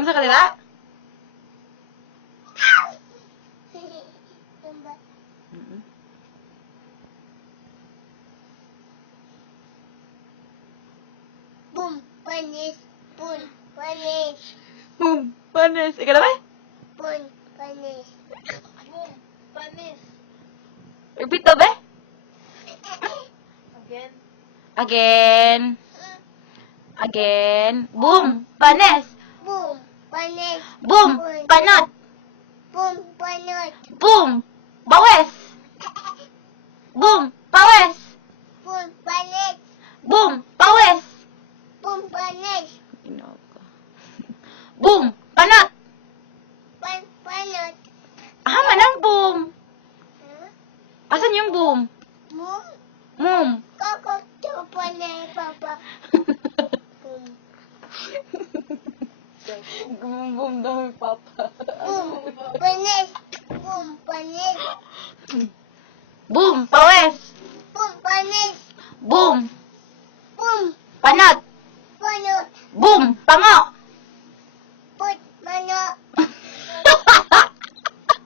Yung sa kanila? Boom, panis. Boom, panis. Boom, panis. Ikaw naman? Boom, panis. Boom, panis. Repeat to, be? Again. Again. Again. Boom, panis. Boom, panis. Boom, panot. Boom, panot. Boom, bawes. Boom, pawes. Boom, panis. Boom, pawes. Boom, panis. Boom, panot. Panot. Ah, manang boom. Huh? Asan yung boom? Boom. Boom. Kakak to panay, papa. Boom. Boom, boom daw yung papa. Boom, panis. Boom, panis. Boom, pawes. Boom, panis. Boom, Boom, panot. panot. Boom, pango. Put, manot.